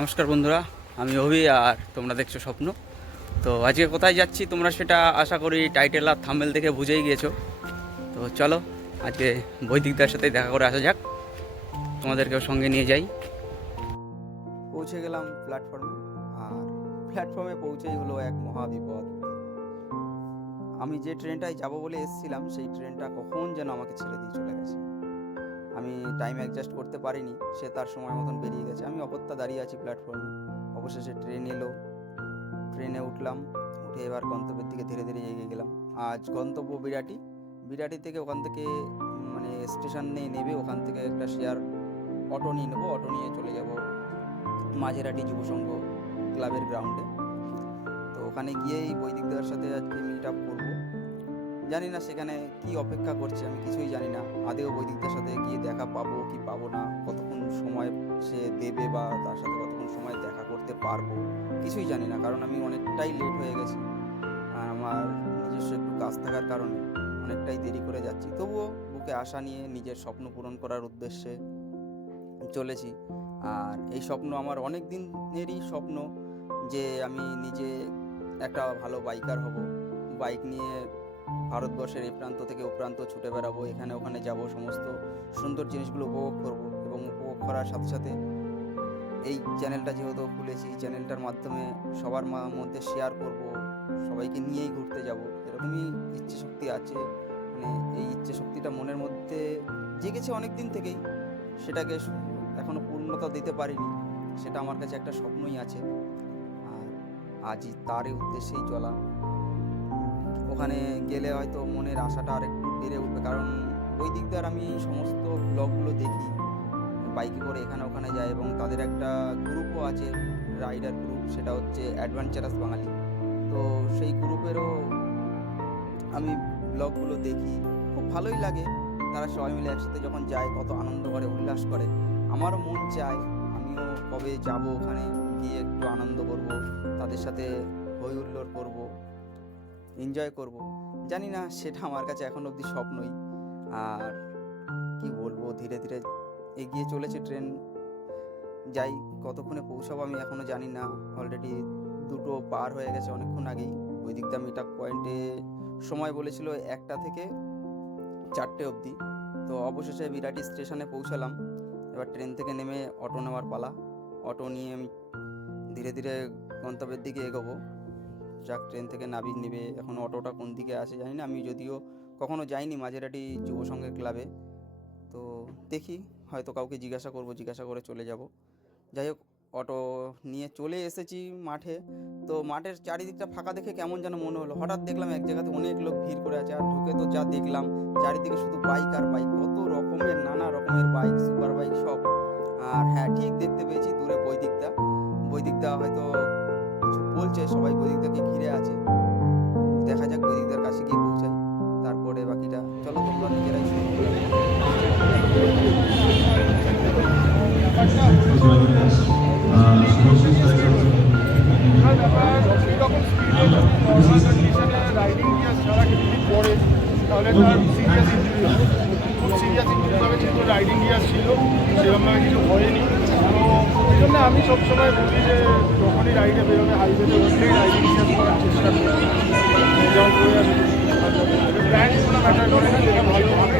নমস্কার বন্ধুরা, আমি অভি আর তোমরা দেখছো স্বপ্ন। তো আজকে কোথায় যাচ্ছি তোমরা সেটা আশা করি টাইটেল আর থাম্বনেল দেখে বুঝেই গিয়েছো। তো চলো আজকে বৈদিকদার সাথে দেখা করে আসা যাক, তোমাদেরকেও সঙ্গে নিয়ে যাই। পৌঁছে গেলাম প্ল্যাটফর্মে, আর প্ল্যাটফর্মে পৌঁছেই হলো এক মহা বিপদ। আমি যে ট্রেনটায় যাব বলে এসেছিলাম সেই ট্রেনটা কখন যেন আমাকে ছেড়ে দিয়ে চলে গেছে। আমি টাইম অ্যাডজাস্ট করতে পারিনি, সে তার সময় মতন বেরিয়ে গেছে। আমি অপেক্ষা দাঁড়িয়ে আছি প্ল্যাটফর্মে। অবশেষে ট্রেন এলো, ট্রেনে উঠলাম, উঠে এবার গন্তব্যের দিকে ধীরে ধীরে এগিয়ে গেলাম। আজ গন্তব্য বিরাটি। বিরাটি থেকে ওখান থেকে মানে স্টেশনে নেবে, ওখান থেকে একটা শেয়ার অটো নিয়ে নেবো। অটো নিয়ে চলে যাব মাঝেরহাটি যুব সংঘ ক্লাবের গ্রাউন্ডে। তো ওখানে গিয়েই বৈদিকদার সাথে আজকে মিট আপ করবো। জানি না সেখানে কি অপেক্ষা করছে, আমি কিছুই জানি না। আদেও বৈদিকদের সাথে গিয়ে দেখা পাবো কি পাবো না, কতক্ষণ সময় সে দেবে বা তার সাথে কতক্ষণ সময় দেখা করতে পারবো কিছুই জানি না, কারণ আমি অনেকটাই লেট হয়ে গেছি। আর আমার নিজস্ব একটু কাজ থাকার কারণে অনেকটাই দেরি করে যাচ্ছি। তবুও বুকে আশা নিয়ে নিজের স্বপ্ন পূরণ করার উদ্দেশ্যে চলেছি। আর এই স্বপ্ন আমার অনেক দিনেরই স্বপ্ন যে আমি নিজে একটা ভালো বাইকার হব। বাইক নিয়ে ভারতবর্ষের এই প্রান্ত থেকে ও প্রান্ত ছুটে বেড়াবো, এখানে ওখানে যাব, সমস্ত সুন্দর জিনিসগুলো উপভোগ করব। এবং উপভোগ করার সাথে সাথে এই চ্যানেলটা যেহেতু খুলেছি, চ্যানেলটার মাধ্যমে সবার মধ্যে শেয়ার করব, সবাইকে নিয়েই ঘুরতে যাব, এরকমই ইচ্ছে শক্তি আছে। মানে এই ইচ্ছে শক্তিটা মনের মধ্যে জেগেছে অনেক দিন থেকেই, সেটাকে এখনও পূর্ণতা দিতে পারিনি। সেটা আমার কাছে একটা স্বপ্নই আছে, আর আজই তারই উদ্দেশ্যেই চলা। ওখানে গেলে হয়তো মনের আশাটা আর একটু বেড়ে উঠবে, কারণ ওই দিকদার আমি সমস্ত ব্লগগুলো দেখি, বাইকে করে এখানে ওখানে যায়, এবং তাদের একটা গ্রুপও আছে, রাইডার গ্রুপ, সেটা হচ্ছে অ্যাডভেঞ্চারাস বাঙালি। তো সেই গ্রুপেরও আমি ব্লগগুলো দেখি, খুব ভালোই লাগে। তারা সবাই মিলে একসাথে যখন যায় কত আনন্দ করে, উল্লাস করে। আমারও মন চায় আমিও কবে যাব, ওখানে গিয়ে একটু আনন্দ করব, তাদের সাথে হই হুল্লোড় করব, এনজয় করব। জানি না, সেটা আমার কাছে এখন অবধি স্বপ্নই। আর কি বলবো, ধীরে ধীরে এগিয়ে চলেছে ট্রেন। যাই, কতক্ষণে পৌঁছাবো আমি এখনও জানি না। অলরেডি 2টো পার হয়ে গেছে অনেকক্ষণ আগেই। ওই দিকটা মিট আপ পয়েন্টে সময় বলেছিল 1টা থেকে 4টে অবধি। তো অবশেষে বিরাটি স্টেশনে পৌঁছালাম। এবার ট্রেন থেকে নেমে অটো নেওয়ার পালা। অটো নিয়ে আমি ধীরে ধীরে গন্তব্যের দিকে এগোবো। যাক, ট্রেন থেকে নামিয়ে নেবে, এখন অটোটা কোন দিকে আসে জানি না। আমি যদিও কখনো যাইনি মাঝেরহাটি যুব সংঘের ক্লাবে, তো দেখি, হয়তো কাউকে জিজ্ঞাসা করব, জিজ্ঞাসা করে চলে যাব। যাই হোক, অটো নিয়ে চলে এসেছি মাঠে। তো মাঠের চারিদিকটা ফাঁকা দেখে কেমন যেন মনে হলো। হঠাৎ দেখলাম এক জায়গাতে অনেক লোক ভিড় করে আছে, আর ঢুকে তো যা দেখলাম চারিদিকে শুধু বাইক আর বাইক, কত রকমের নানা রকমের বাইক, সুপার বাইক সব। আর হ্যাঁ, ঠিক দেখতে পেয়েছি দূরে বৈদিকদা। বৈদিকদা হয়তো কিছু বলছে, সবাই বৈদিকদাকে ঘিরে আছে। দেখা যাক বৈদিকদার কাছে গিয়ে পৌঁছাই, তারপরে বাকিটা চলো তোমরা নিজেরাই শুনো। রাইডিং গিয়ার ছাড়া যদি পড়ে তাহলে তার সিরিয়াস ইঞ্জুরি হবে, খুব সিরিয়াস ইঞ্জুরি হবে। যেহেতু রাইডিং গিয়ার ছিল, সেরকমভাবে কিছু হয়নি। তো ওই জন্য আমি সবসময় বলি যে যখনই রাইডে বেরোবে, হাইওয়েতে উঠলেই রাইডিং গিয়ার করার চেষ্টা করি। যেমন করে আমি ব্র্যান্ড কোনো ম্যাটার করে না, যেটা ভালো হবে।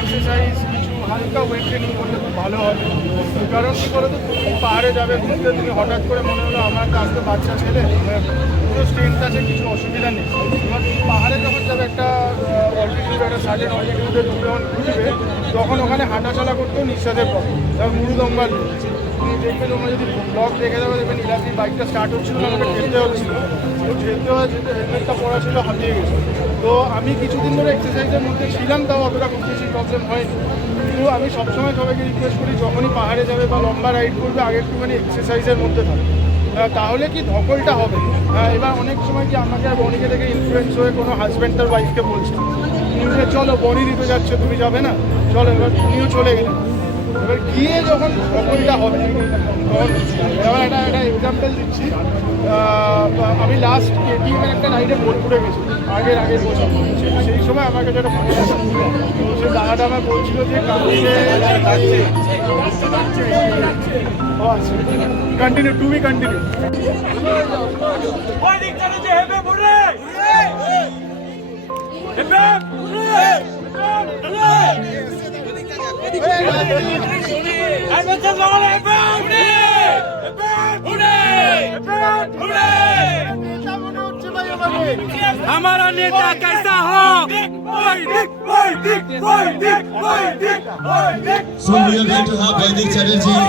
এক্সারসাইজ, কিছু হালকা ওয়েট ট্রেনিং করলে খুব ভালো হবে। কারণ কী বলতো, তুমি পাহাড়ে যাবে ঘুরতে, তুমি হঠাৎ করে মনে হলো আমার কাছ তো বাচ্চা ছেলে, পুরো স্ট্রেংথ আছে, কিছু অসুবিধা নেই। এবার তুমি পাহাড়ে যখন যাবে একটা অল্টিটিউড, একটা সার্টেন অল্টিটিউডে তুমি যখন ঘুরবে, তখন ওখানে হাঁটাচলা করতেও নিঃশ্বাসের প্রবলেম, তার মুরুদম্বার। তুমি দেখবে, তোমরা যদি ব্লগ দেখে যাবে, দেখবেন ইলাস্ট্রিক বাইকটা স্টার্ট হচ্ছিল না, আমাকে ঠেলতে হচ্ছিল। তো ঠেলতে হওয়া, যেহেতু হেলমেটটা পড়া ছিল, হাতিয়ে গেছে। তো আমি কিছুদিন ধরে এক্সারসাইজের মধ্যে ছিলাম, তাও অতটা খুব বেশি প্রবলেম হয়নি। কিন্তু আমি সবসময় সবাইকে রিকোয়েস্ট করি, যখনই পাহাড়ে যাবে বা লম্বা রাইড করবে, আগে একটুখানি এক্সারসাইজের মধ্যে থাকে, তাহলে কি ধকলটা হবে। এবার অনেক সময় কি আমাকে আর বনিকে থেকে ইনফ্লুয়েন্স হয়ে কোনো হাজব্যান্ড তার ওয়াইফকে বলছে, চলো বনি দিতে যাচ্ছে, তুমি যাবে না, চলো। এবার তুমিও চলে গেলেন। এবার গিয়ে যখন ওপেনটা হবে তখন এবার একটা এক্সাম্পল দিচ্ছি। আমি লাস্ট কেটিএমের একটা রাইডে বোলপুরে গেছি আগের বছর। সেই সময় আমাকে যেটা মনে আছে, তো সে দাদাটা আমার বলছিল যে কন্টিনিউ টু বি কন্টিনিউ। हमारा नेता कैसा हो? Soon we are going to have Vaidik Chatterjee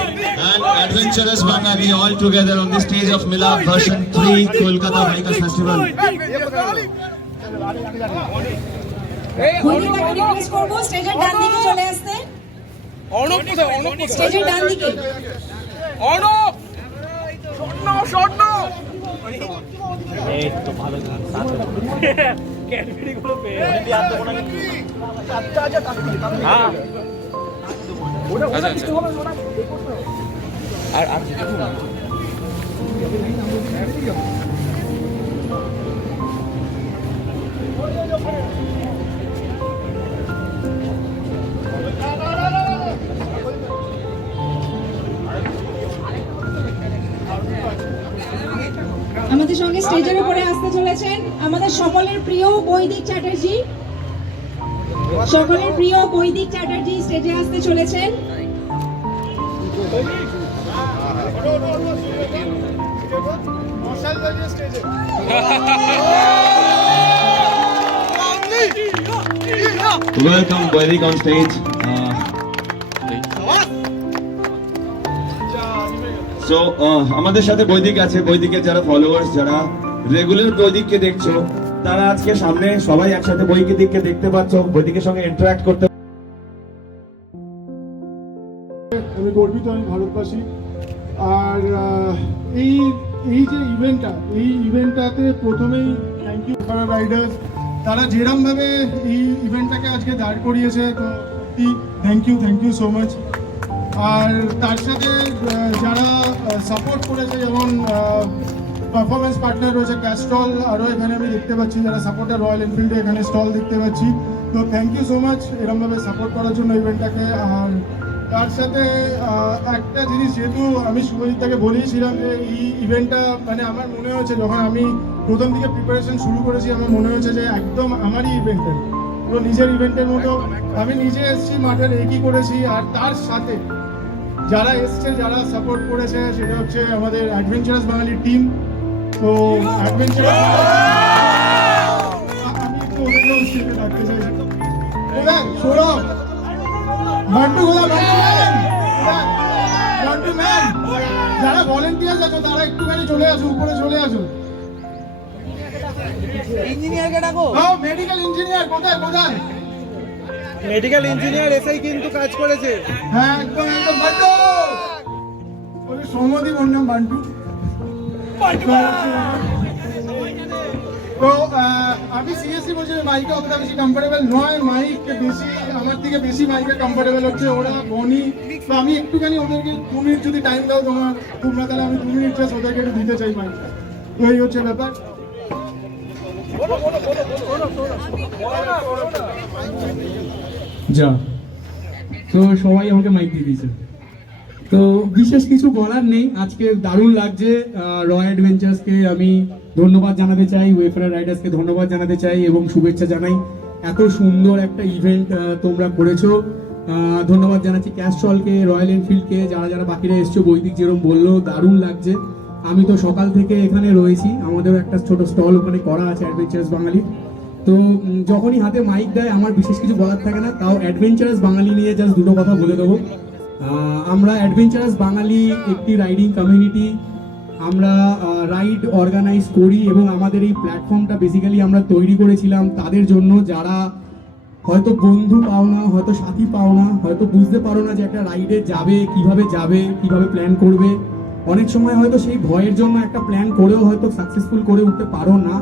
and Adventurous Bengali all together on the stage of Milap version 3 Kolkata Bikers Festival. বন্ধুদেরকে রিকোয়েস্ট করবো স্টেজের ডান দিকে চলে আসতে। স্টেজের ডান দিকে আমাদের সঙ্গে স্টেজের উপরে আসতে চলেছেন আমাদের সকলের প্রিয় বৈদিক চ্যাটার্জি। সকলের প্রিয় বৈদিক চ্যাটার্জি স্টেজে আসতে চলেছেন। Welcome Vaidik on stage. So আমাদের সাথে বৈদিক আছে। বৈদিকের যারা ফলোয়ার্স, যারা রেগুলার বৈদিককে দেখছো, তারা আজকে সামনে সবাই একসাথে বৈদিককে দেখতে পাচ্ছ, বৈদিকের সঙ্গে ইন্টারঅ্যাক্ট করতে। আমি গর্বিত, আমি ভারতবাসী। আর এই যে ইভেন্টটাতে প্রথমেই থ্যাংক ইউ ফর রাইডার্স, তারা যেরমভাবে এই ইভেন্টটাকে আজকে দাঁড় করিয়েছে, তো থ্যাংক ইউ সো মাচ। আর তার সাথে যারা সাপোর্ট করেছে, যেমন পারফরমেন্স পার্টনার রয়েছে ক্যাস্ট্রল, আরও এখানে আমি দেখতে পাচ্ছি যারা সাপোর্টার রয়্যাল এনফিল্ডে এখানে স্টল দেখতে পাচ্ছি। তো থ্যাংক ইউ সো মাচ এরমভাবে সাপোর্ট করার জন্য ইভেন্টটাকে। আর তার সাথে একটা জিনিস, যেহেতু আমি শুভজিৎদাকে বলেছিলাম যে এই ইভেন্টটা মানে আমার মনে হয়েছে, যখন আমি প্রথম দিকে প্রিপারেশন শুরু করেছি, আমার মনে হয়েছে যে একদম আমারই ইভেন্টের, তো নিজের ইভেন্টের মতো আমি নিজে এসেছি, মাঠের একই করেছি। আর তার সাথে যারা এসছে, যারা সাপোর্ট করেছে, সেটা হচ্ছে আমাদের অ্যাডভেঞ্চারাস বাঙালি টিম। তো অ্যাডভেঞ্চারাস আমি একটু অন্য স্টেজে রাখতে চাইছি। সৌরভ, বান্টু ম্যান, যারা ভলেন্টিয়ার আছো তারা একটুখানি চলে আসো, উপরে চলে আসো। ইঞ্জিনিয়ারকে ডাকো। মেডিকেল ইঞ্জিনিয়ার কোথায়? মেডিকেল ইঞ্জিনিয়ার এসেই কিন্তু কাজ করেছে। হ্যাঁ, একদম বান্টু, ওই সৌমদীপ, ওর নাম বান্টু। তো আমি সিরিয়াসলি বলছি, মাইকে অতটা বেশি কমফোর্টেবল নয়, মাইক বেশি আমার থেকে বেশি মাইকে কমফোর্টেবল হচ্ছে ওরা, বনি। তো আমি একটুখানি ওদেরকে 2 মিনিট যদি টাইম দাও তোমরা, তাহলে আমি 2 মিনিট জাস্ট ওদেরকে একটু দিতে চাই মাইকটা। তো এই হচ্ছে ব্যাপার। যা তো সবাই আমাকে মাইক দিয়ে দিয়েছে, তো বিশেষ কিছু বলার নেই। আজকে দারুণ লাগছে। রয় অ্যাডভেঞ্চার্সকে আমি ধন্যবাদ জানাতে চাই, ওয়েফারার রাইডার্সকে ধন্যবাদ জানাতে চাই এবং শুভেচ্ছা জানাই। এত সুন্দর একটা ইভেন্ট তোমরা করেছো। ধন্যবাদ জানাচ্ছি ক্যাস্ট্রলকে, রয়্যাল এনফিল্ডকে, যারা বাকিরা এসছো। বৈদিক যেরকম বললো, দারুণ লাগছে। আমি তো সকাল থেকে এখানে রয়েছি, আমাদেরও একটা ছোট স্টল ওখানে করা আছে অ্যাডভেঞ্চারাস বাঙালি। তো যখনই হাতে মাইক দেয় আমার বিশেষ কিছু বলার থাকে না, তাও অ্যাডভেঞ্চারাস বাঙালি নিয়ে জাস্ট দুটো কথা বলে দেবো। আমরা অ্যাডভেঞ্চারাস বাঙালি একটি রাইডিং কমিউনিটি। আমরা রাইড অর্গানাইজ করি এবং আমাদের এই প্ল্যাটফর্মটা বেসিক্যালি আমরা তৈরি করেছিলাম তাদের জন্য, যারা হয়তো বন্ধু পাও না, হয়তো সাথী পাও না, হয়তো বুঝতে পারো না যে একটা রাইডে যাবে কিভাবে প্ল্যান করবে। অনেক সময় হয়তো সেই ভয়ের জন্য একটা প্ল্যান করেও হয়তো সাকসেসফুল করে উঠতে পারো না।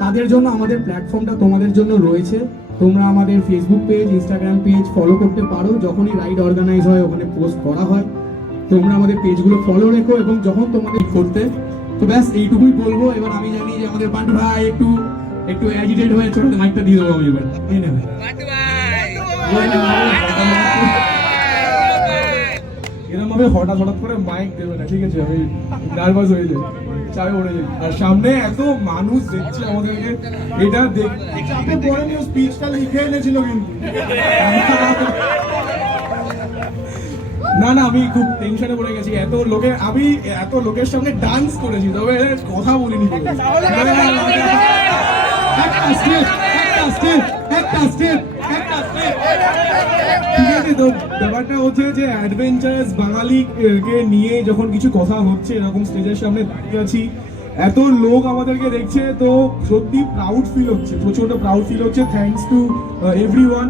তাদের জন্য আমাদের প্ল্যাটফর্মটা তোমাদের জন্য রয়েছে। তোমরা আমাদের Facebook page, Instagram page follow করতে পারো। যখনই রাইড অর্গানাইজ হয় ওখানে পোস্ট করা হয়, তোমরা আমাদের পেজগুলো ফলো রেখো এবং যখন তোমাদের করতে, তো ব্যাস এইটুকুই বলবো। এবার আমি জানি যে আমাদের পান্টু ভাই একটু অ্যাজিটেট হয়ে ছোট মাইকটা দিয়ে দেবো আমি এবার। এই নেবে এরকম ভাবে হঠাৎ করে মাইক দেবে না, ঠিক আছে? আমি নার্ভাস হয়ে যাই, চাপে পড়ে যাই। আর সামনে এত মানুষ দেখছে আমাদেরকে, এটা চাপে পড়ে নিয়ে স্পিচটা লিখে এনেছিল কিন্তু। না আমি খুব টেনশনে পড়ে গেছি। আমি এত লোকের সঙ্গে ডান্স করেছি, তবে কথা বলিনি। ঠিক আছে, তো ব্যাপারটা হচ্ছে যে অ্যাডভেঞ্চারাস বাঙালিকে নিয়ে যখন কিছু কথা হচ্ছে, এরকম স্টেজের সামনে দাঁড়িয়ে আছি, এত লোক আমাদেরকে দেখছে, তো সত্যি প্রাউড ফিল হচ্ছে, প্রচন্ড প্রাউড ফিল হচ্ছে। Thanks to everyone.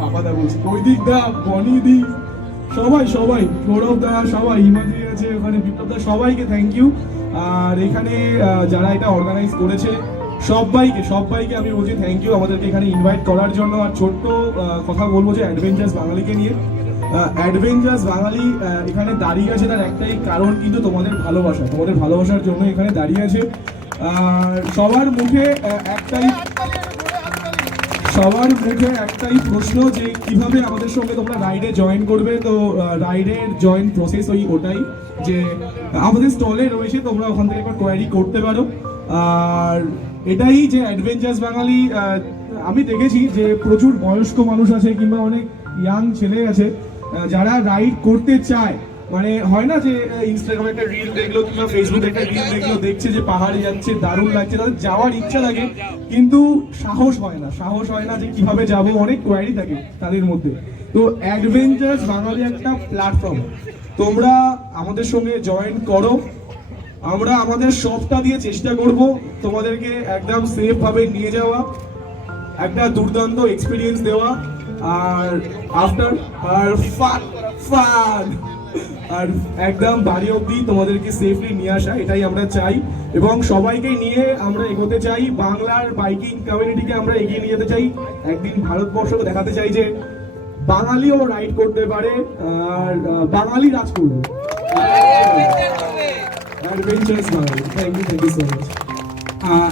পাপাদা বলছি, বৈদিক দা, বনি দি, সবাই সৌরভ দা, সবাই, হিমাদ্রি আছে ওখানে, বিপ্লব দা, সবাইকে থ্যাংক ইউ। আর এখানে যারা এটা অর্গানাইজ করেছে সবাইকে আমি বলছি থ্যাংক ইউ আমাদেরকে এখানে ইনভাইট করার জন্য। আর ছোট্ট কথা বলবো যে অ্যাডভেঞ্চারাস বাঙালিকে নিয়ে, অ্যাডভেঞ্চারাস বাঙালি এখানে দাঁড়িয়ে আছে, তার একটাই কারণ কিন্তু তোমাদের ভালোবাসার জন্য এখানে দাঁড়িয়ে আছে। আর সবার মুখে একটাই প্রশ্ন যে কিভাবে আমাদের সঙ্গে তোমরা রাইডে জয়েন করবে। তো রাইডের জয়েন প্রসেস ওটাই যে আমাদের স্টলে রয়েছে, তোমরা ওখান থেকে একবার কোয়ারি করতে পারো। আর এটাই যে অ্যাডভেঞ্চারাস বাঙালি, আমি দেখেছি যে প্রচুর বয়স্ক মানুষ আছে কিংবা অনেক ইয়াং ছেলে আছে যারা রাইড করতে চায়। মানে হয় না যে ইনস্টাগ্রামে একটা রিল দেখলো কিংবা ফেসবুকে একটা রিল দেখলো, দেখছে যে পাহাড়ে যাচ্ছে, দারুণ লাগছে, তাদের যাওয়ার ইচ্ছা থাকে কিন্তু সাহস হয় না যে কিভাবে যাব, অনেক কোয়ারি থাকে তাদের মধ্যে। তো অ্যাডভেঞ্চারাস বাঙালি একটা প্ল্যাটফর্ম, তোমরা আমাদের সঙ্গে জয়েন করো। আমরা আমাদের সবটা দিয়ে চেষ্টা করব তোমাদেরকে একদম সেফ ভাবে নিয়ে যাওয়া, একটা দুর্দান্ত এক্সপিরিয়েন্স দেওয়া, আর আফটার আর ফান আর একদম বাড়ি অবধি তোমাদেরকে সেফলি নিয়ে আসা, এটাই আমরা চাই। এবং সবাইকে নিয়ে আমরা এগোতে চাই, বাংলার বাইকিং কমিউনিটিকে আমরা এগিয়ে নিয়ে যেতে চাই। একদিন ভারতবর্ষকে দেখাতে চাই যে বাঙালিও রাইড করতে পারে, আর বাঙালি রাজ করবে। অ্যাডভেঞ্চারাস বাঙালি। Thank you so much.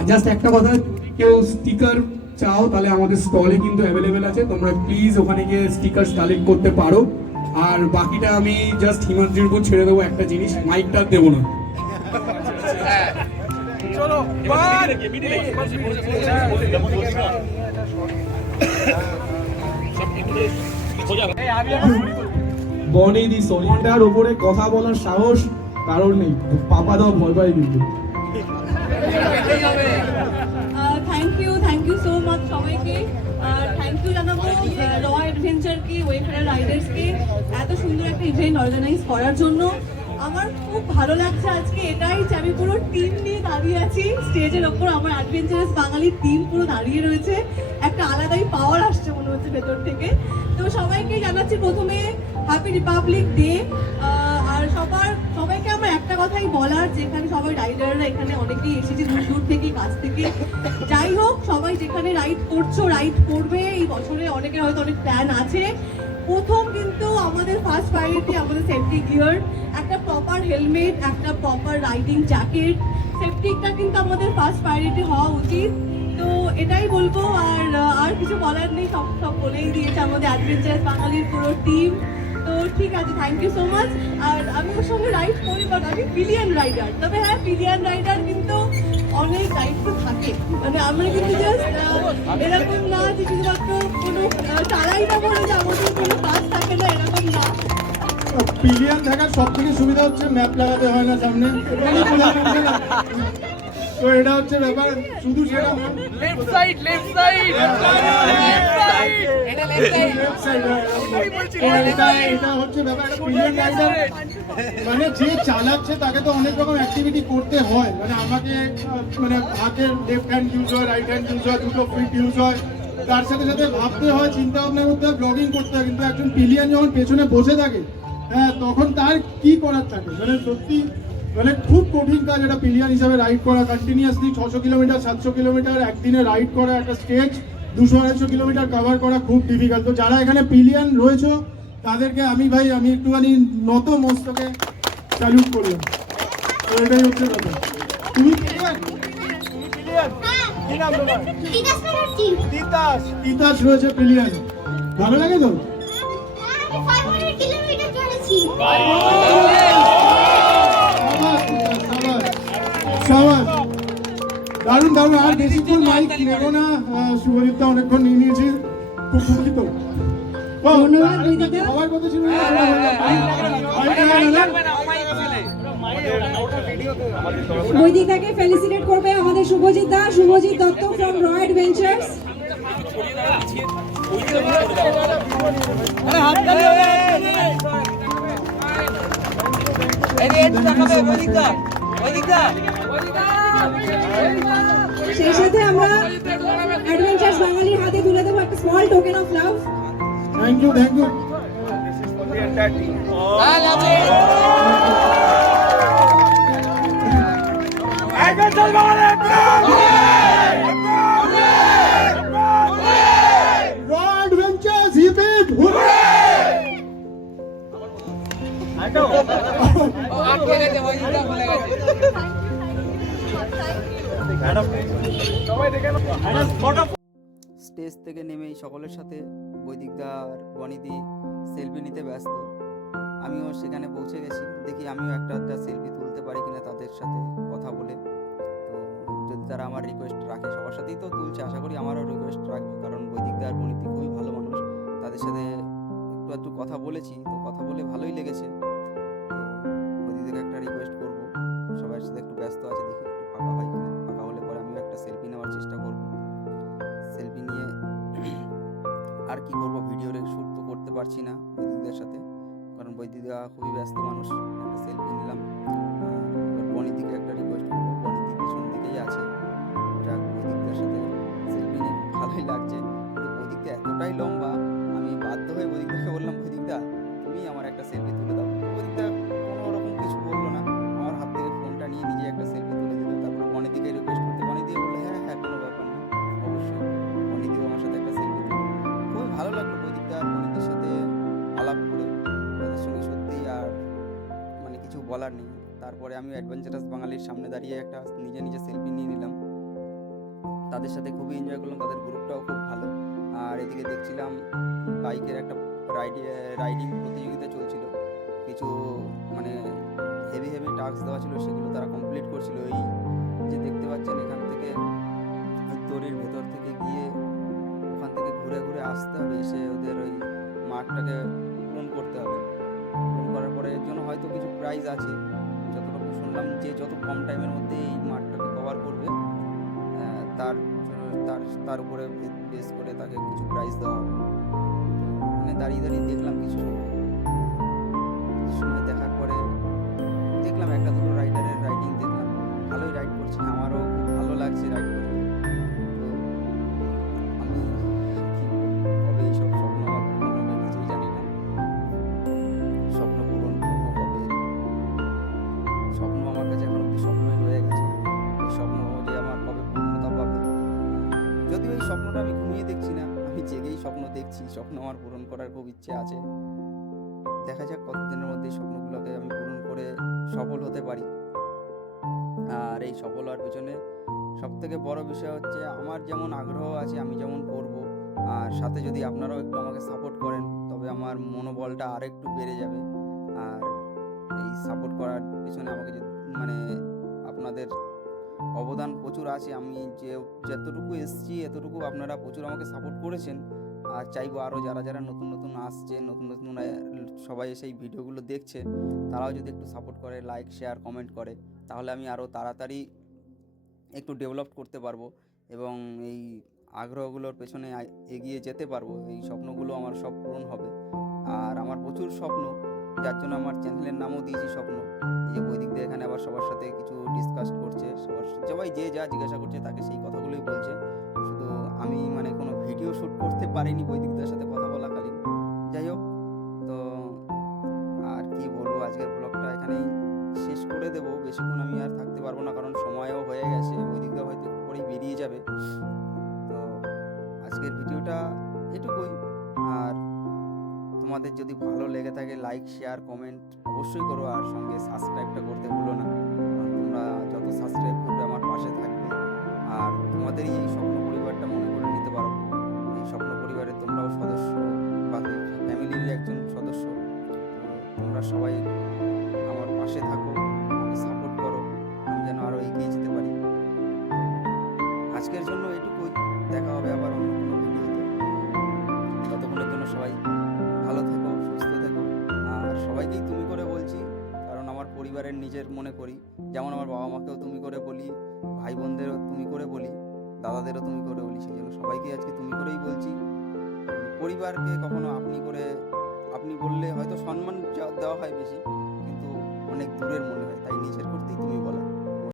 Just একটা কথা, কেউ স্টিকার চাও তাহলে আমাদের স্টলে কিন্তু অ্যাভেলেবেল আছে, তোমরা প্লিজ ওখানে গিয়ে স্টিকার কালেক্ট করতে পারো। আর বাকিটা আমি জাস্ট হিমাদ্রির উপর ছেড়ে দেবো একটা জিনিস, মাইকটা দেবো না। বনি দি সোনিয়াটার ওপরে কথা বলার সাহস কারোর নেই, পাপা দাও ভয় পাই কিন্তু। থ্যাংক ইউ সো মাচ সবাইকে। থ্যাংক ইউ জানাবো র অ্যাডভেঞ্চারকে, ওয়েফেয়ার রাইডার্সকে এত সুন্দর একটা ইভেন্ট অর্গানাইজ করার জন্য। আমার খুব ভালো লাগছে আজকে এটাই যে আমি পুরো টিম নিয়ে দাঁড়িয়ে আছি স্টেজের ওপর, আমার অ্যাডভেঞ্চারাস বাঙালির টিম পুরো দাঁড়িয়ে রয়েছে, একটা আলাদাই পাওয়ার আসছে মনে হচ্ছে ভেতর থেকে। তো সবাইকে জানাচ্ছি প্রথমে হ্যাপি রিপাবলিক ডে। আর সবাইকে আমার একটা কথাই বলার, যেখানে সবাই রাইডাররা এখানে অনেকেই এসেছে দূর থেকে, কাছ থেকে, যাই হোক সবাই যেখানে রাইড করছো, রাইড করবে, এই বছরে অনেকের হয়তো অনেক প্ল্যান আছে। প্রথম কিন্তু আমাদের ফার্স্ট প্রায়োরিটি আমাদের সেফটি গিয়ার, একটা প্রপার হেলমেট, একটা প্রপার রাইডিং জ্যাকেট, সেফটিটা কিন্তু আমাদের ফার্স্ট প্রায়োরিটি হওয়া উচিত। তো এটাই বলবো, আর কিছু বলার নেই, সব বলেই দিয়েছে আমাদের অ্যাডভেঞ্চারাস বাঙালির পুরো টিম। তো ঠিক আছে, থ্যাংক ইউ সো মাচ। আর আমি ওর সঙ্গে রাইড করি, বাট আমি পিলিয়ন রাইডার। তবে হ্যাঁ, পিলিয়ন রাইডার কিন্তু অনেক দায়িত্ব থাকে, মানে আমরা কিন্তু জাস্ট এরকম না যে শুধুমাত্র কোনো চালাই না বলে যে আমাদের কোনো কাজ থাকে না, এরকম না। পিলিয়ন থাকার সব থেকে সুবিধা হচ্ছে ম্যাপ লাগাতে হয় না সামনে, তো এটা হচ্ছে ব্যাপার। শুধু সেটা এটা হচ্ছে ব্যাপার। পিলিয়ন রাইডার মানে যে চালাচ্ছে তাকে তো অনেক রকম অ্যাক্টিভিটি করতে হয়, মানে আমাকে মানে হাতের লেফট হ্যান্ড ইউজ হয়, রাইট হ্যান্ড ইউজ হয়, দুটো ফিট ইউজ হয়, তার সাথে সাথে ভাবতে হয়, চিন্তা ভাবনা করতে হয়, ব্লগিং করতে হয়। কিন্তু একজন পিলিয়ন যখন পেছনে বসে থাকে, হ্যাঁ, তখন তার কি করার থাকে, মানে সত্যি মানে খুব কঠিন কাজ এটা পিলিয়ান হিসাবে রাইড করা, কন্টিনিউয়াসলি 600 কিলোমিটার 700 কিলোমিটার একদিনে রাইড করা, একটা স্টেজ 200-250 কিলোমিটার কভার করা খুব ডিফিকাল্ট। তো যারা এখানে পিলিয়ান রয়েছে তাদেরকে আমি একটুখানি নত মস্তকে স্যালুট করলাম। তো এটাই হচ্ছে ব্যাপার। তুমি পিলিয়ান? তুমি পিলিয়ান? কি নাম তোমার? তিতাস। তিতাস রয়েছে পিলিয়ান, ভালো লাগে তো? দারুণ দারুণ। আর বেশিক্ষণ মাইক নেবো না, শুভজিৎটা অনেকক্ষণ নিয়ে নিয়েছি, খুব দুঃখিত। ধন্যবাদ বৈদিকা। সবার কথা ছিল বৈদিকাকে ফেলিসিটেট করবে আমাদের শুভজিৎ দা, শুভজিৎ দত্ত ফ্রম রয় অ্যাডভেঞ্চার্স। সেই সাথে আমরা অ্যাডভেঞ্চার্স বাঙালির হাতে তুলে দেবো একটা small token of love. Thank you, thank you. Roy Adventures, hip hip, hooray! Stage থেকে নেমেই সকলের সাথে বৈদিকদা আর বনিদি সেলফি নিতে ব্যস্ত। আমিও সেখানে পৌঁছে গেছি, দেখি আমিও একটা সেলফি তুলতে পারি কিনা তাদের সাথে কথা বলে। তো যদি তারা আমার রিকোয়েস্ট রাখে, সবার সাথেই তো তুলছে, আশা করি আমারও রিকোয়েস্ট রাখবে, কারণ বৈদিকদা আর বনিদি খুবই ভালো মানুষ। তাদের সাথে একটু কথা বলেছি, তো কথা বলে ভালোই লেগেছে। তো বৈদিকদাকে একটা রিকোয়েস্ট করবো, সবার সাথে একটু ব্যস্ত আছে, দেখি একটু ফাঁকা হয় কিনা। ফাঁকা হলে পরে আমিও একটা সেলফি নেওয়ার চেষ্টা করবো। সেলফি নিয়ে আর কি করবো, ভিডিও শ্যুট তো করতে পারছি না বৈদিকদার সাথে, কারণ বৈদিকদা খুবই ব্যস্ত মানুষ। একটা সেলফি নিলাম। বনিদিকে একটা রিকোয়েস্ট করবো, বনিদি পেছন দিকেই আছে, যাক বৈদিকদার সাথে সেলফি নিয়ে খুব ভালোই লাগছে। কিন্তু বৈদিকদা এতটাই লম্বা, আমি বাধ্য হয়ে বৈদিকদাকে বললাম, বৈদিকদা তুমি আমার একটা সেলফি তুলে দাও। বৈদিকদা কোনো রকম কিছু বললো না, আমার হাত থেকে ফোনটা নিয়ে নিজে একটা সেলফি তুলে দিল। তারপরে বনিদিকে রিকোয়েস্ট করতে, বনিদি বললো হ্যাঁ হ্যাঁ কোনো ব্যাপার না, অবশ্যই। বনিদিও আমার সাথে একটা সেলফি তুলল। খুবই ভালো লাগলো বৈদিকদা আর বনিদির সাথে আলাপ করে, তাদের সঙ্গে সত্যি আর মানে কিছু বলার নেই। তারপরে আমি অ্যাডভেঞ্চারাস বাঙালির সামনে দাঁড়িয়ে একটা নিজে নিজে সেলফি নিয়ে নিলাম। তাদের সাথে খুবই এনজয় করলাম, তাদের গ্রুপটাও খুব ভালো। আর এদিকে দেখছিলাম বাইকের একটা রাইডিং প্রতিযোগিতা চলছিল, কিছু মানে হেভি হেভি টাস্ক দেওয়া ছিল, সেগুলো তারা কমপ্লিট করছিল। এই যে দেখতে পাচ্ছেন এখান থেকে দড়ির ভেতর থেকে গিয়ে ওখান থেকে ঘুরে ঘুরে আসতে হবে, এসে ওদের ওই মাঠটাকে পূরণ করতে হবে। পূরণ করার পরে এর জন্য হয়তো কিছু প্রাইজ আছে, যতটুকু শুনলাম যে যত কম টাইমের মধ্যে এই মাঠটাকে কভার করবে তার তার উপরে বেস করে তাকে কিছু প্রাইজ দেওয়া হবে। ওখানে দাঁড়িয়ে দাঁড়িয়ে দেখলাম কিছু সময়, দেখার পরে দেখলাম একটা দুটো রাইডারের রাইডিং দেখলাম, ভালোই রাইড করছে, আমারও খুব ভালো লাগছে রাইড করতে। তো আমি কবে এইসব স্বপ্ন আমার পূরণ হবে কিছুই জানি না, স্বপ্ন পূরণ করবো কবে। স্বপ্ন আমার কাছে এখন অব্দি স্বপ্নই রয়ে গেছে, এই স্বপ্ন যে আমার কবে পূর্ণতা পাবে। যদিও এই স্বপ্নটা আমি ঘুমিয়ে দেখছি না, আমি জেগেই স্বপ্ন দেখছি, স্বপ্ন আমার পূরণ করার খুব ইচ্ছে আছে। দেখা যাক কতদিনের মধ্যে এই স্বপ্নগুলোকে আমি পূরণ করে সফল হতে পারি। আর এই সফল হওয়ার পেছনে সব থেকে বড় বিষয় হচ্ছে আমার যেমন আগ্রহ আছে, আমি যেমন করব, আর সাথে যদি আপনারাও একটু আমাকে সাপোর্ট করেন, তবে আমার মনোবলটা আর একটু বেড়ে যাবে। আর এই সাপোর্ট করার পেছনে আমাকে মানে আপনাদের অবদান প্রচুর আছে। আমি যতটুকু এসেছি এতটুকু আপনারা প্রচুর আমাকে সাপোর্ট করেছেন, আর চাইবো আরও যারা যারা নতুন নতুন আসছে, নতুন নতুন সবাই এসে এই ভিডিওগুলো দেখছে, তারাও যদি একটু সাপোর্ট করে, লাইক শেয়ার কমেন্ট করে, তাহলে আমি আরও তাড়াতাড়ি একটু ডেভেলপ করতে পারবো এবং এই আগ্রহগুলোর পেছনে এগিয়ে যেতে পারবো। এই স্বপ্নগুলো আমার সব পূরণ হবে। আর আমার প্রচুর স্বপ্ন, যার জন্য আমার চ্যানেলের নামও দিয়েছি স্বপ্ন। এই যে বৈদিকদা এখানে আবার সবার সাথে কিছু ডিসকাস করছে, সবাই যে যা জিজ্ঞাসা করছে তাকে সেই কথাগুলোই বলছে। শুধু আমি মানে কোনো ভিডিও শ্যুট করতে পারিনি বৈদিকদার সাথে কথা বলাকালীন। যাই হোক, তো আর কি বলবো, আজকের ব্লগটা এখানেই শেষ করছি। করে দেবো, বেশিক্ষণ আমি আর থাকতে পারবো না, কারণ সময়ও হয়ে গেছে, ওই দিকটা হয়তো একটু পরেই বেরিয়ে যাবে। তো আজকের ভিডিওটা এটুকুই। আর তোমাদের যদি ভালো লেগে থাকে লাইক শেয়ার কমেন্ট অবশ্যই করো, আর সঙ্গে সাবস্ক্রাইবটা করতে ভুলো না, কারণ তোমরা যত সাবস্ক্রাইব করবে আমার পাশে থাকবে। আর তোমাদের এই স্বপ্ন পরিবারটা মনে করে নিতে পারো, এই স্বপ্ন পরিবারে তোমরাও সদস্য বা ফ্যামিলির একজন সদস্য। তো তোমরা সবাই আমার পাশে থাকো, আমাকে সাপোর্ট করো, আমি যেন আরও এগিয়ে যেতে পারি। আজকের জন্য এটুকুই, দেখা হবে আবার অন্য কোনো ভিডিওতে। ততক্ষণের জন্য সবাই ভালো থেকো, সুস্থ থেকো। আর সবাইকেই তুমি করে বলছি, কারণ আমার পরিবারের নিজের মনে করি, যেমন আমার বাবা মাকেও তুমি করে বলি, ভাই বোনদেরও তুমি করে বলি, দাদাদেরও তুমি করে বলি, সেই জন্য সবাইকে আজকে তুমি করেই বলছি। পরিবারকে কখনো আপনি বললে হয়তো সম্মান দেওয়া হয় বেশি, কিন্তু অনেক দূরের মনে হয়, তাই নিজের করতেই তুমি বলা।